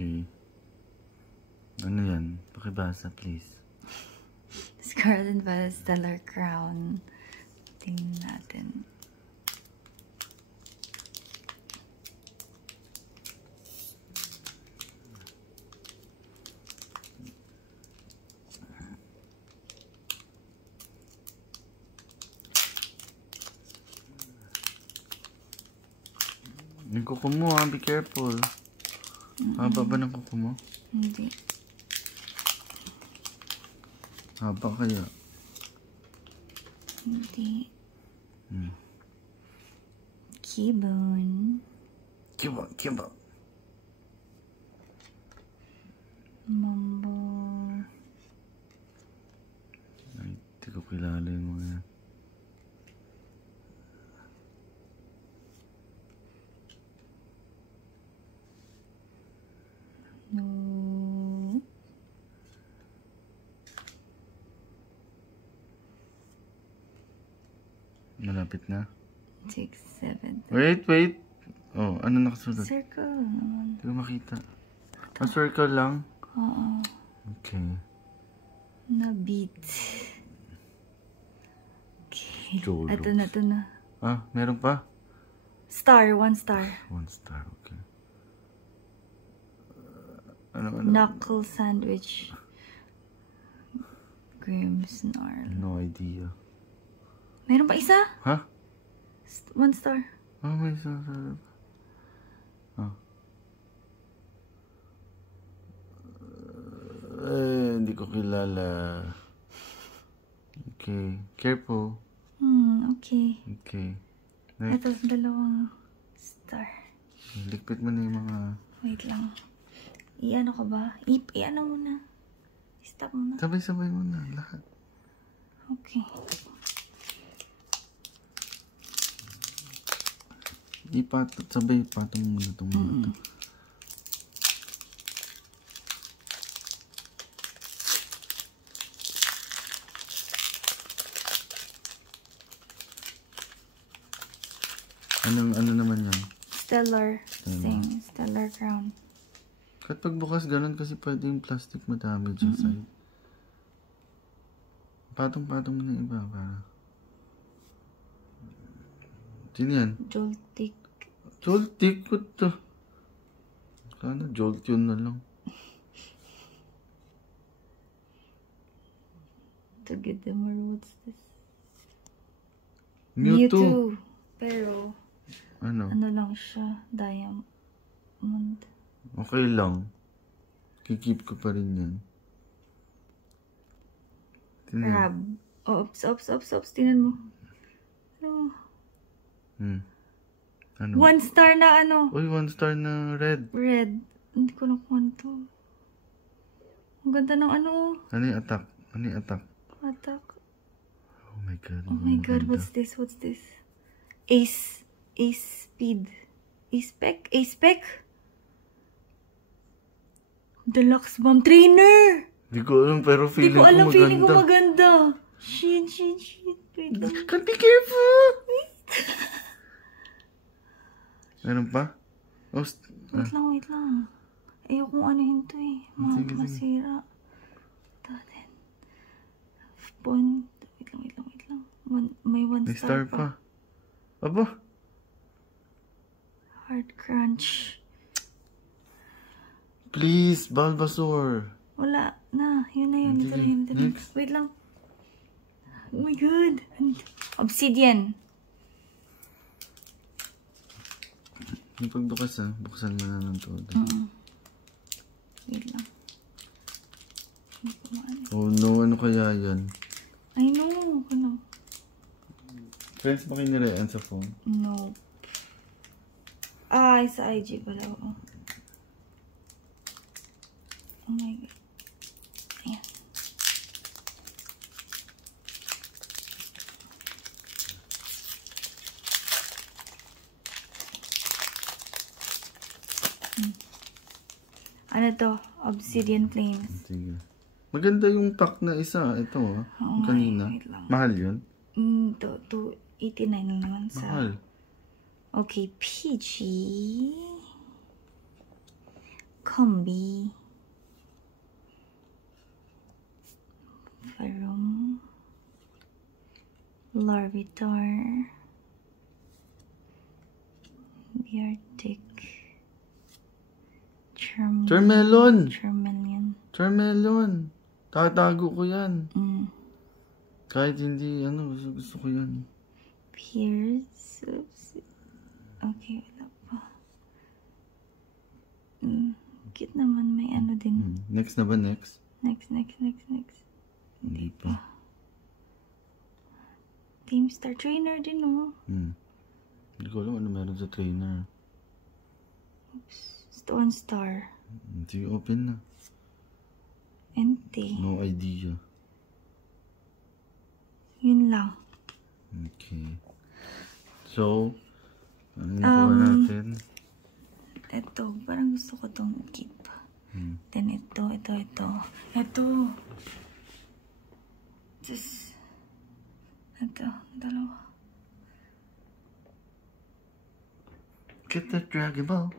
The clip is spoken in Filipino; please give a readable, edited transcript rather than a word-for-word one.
Okay. Ano yan? Pakibasa, please. Scarlet Violet Stellar Crown. Tingnan natin. Yung kuko mo ha, be careful. Haba ba ng kuko mo? Hindi. Haba kaya? Hindi. Keyboard. Keyboard. Mambo. Ay, di ko kilala yung mga yan. No. Malapit na. 6, 7. Wait. Oh, ano nakasunod? Circle naman. Hindi ko makita. Circle lang? Oo. Okay. Na-beat. Okay. Jolo. Ito na. Ah, meron pa? Star, 1 star. 1 star, okay. Ano? Knuckle sandwich. Grim snarl. No idea. Meron pa isa? Ha? 1 star. Ah, may isa. Ah. Hindi ko kilala. Okay. Careful. Okay. Okay. Next. Ito, 2 star. Likpit mo na yung mga... Wait lang. I-ano ka ba? I-ano muna. Stop muna. Sabay-sabay mo na lahat. Okay. Sabay patong mo na itong mga ito. Ano naman yan? Stellar. Stellar Crown. Kahit pagbukas ganun kasi pwede yung plastic ma-damage yung side. Patong-patong mo na iba para. Sino yan? Joltik. Joltik ko to. Sana Jolt yun na lang. To get them more, what's this? Mewtwo. Pero, Ano lang siya? Diamond. Okay lang. Kikip ko pa rin yan. Crab. Ops. Tingnan mo. Ano? 1 star na ano? Uy, 1 star na red. Red. Hindi ko nakuha to. Ang ganda ng ano. Ano yung attack? Attack. Oh my god. Oh my god, what's this? Ace speed. Ace spec. Deluxe bomb trainer. Di ko alam, pero feeling ko maganda. Feeling ko maganda. Shit. Wait lang. Be careful! Meron pa? Oh, Wait lang. Ayokong anuhin to eh. Sige. Masira. Tatin. Wait lang. May 1 star pa. Aba? Hard crunch. Please, Bulbasaur. Wala na. Yun na yun. Ito na yun. Next. Wait lang. Oh my god. Obsidian. Yung pagbukas buksan mo na ng todo. Wait lang. Oh no, ano kaya yan? I know. Ano? Friends ba kayo niraan sa phone? No. Sa IG pala. Oh my god. Ayan. Ano to? Obsidian Flames. Sige. Maganda yung pack na isa. Ito yung kanina. Mahal yun? Ito, 289 lang naman sa... Mahal. Okay, Pidgey. Combi. Farum. Larvitar. Beartic. Charmeleon! Charmeleon. Tatago ko yan. Mm. Kahit hindi, gusto ko yan. Pierce. Okay, wala pa. Cute naman, may ano din. Next na ba? Next? Next. Hindi pa. Team Star Trainer din, oh. Hindi ko alam ano meron sa trainer. Oops. Stone Star. Sige, open na. Entei. No idea. Yun lang. Okay. So, ano nakuha natin? Ito, parang gusto ko itong keep. Then ito. Just, ito, dalawa. Get that Dragon Ball.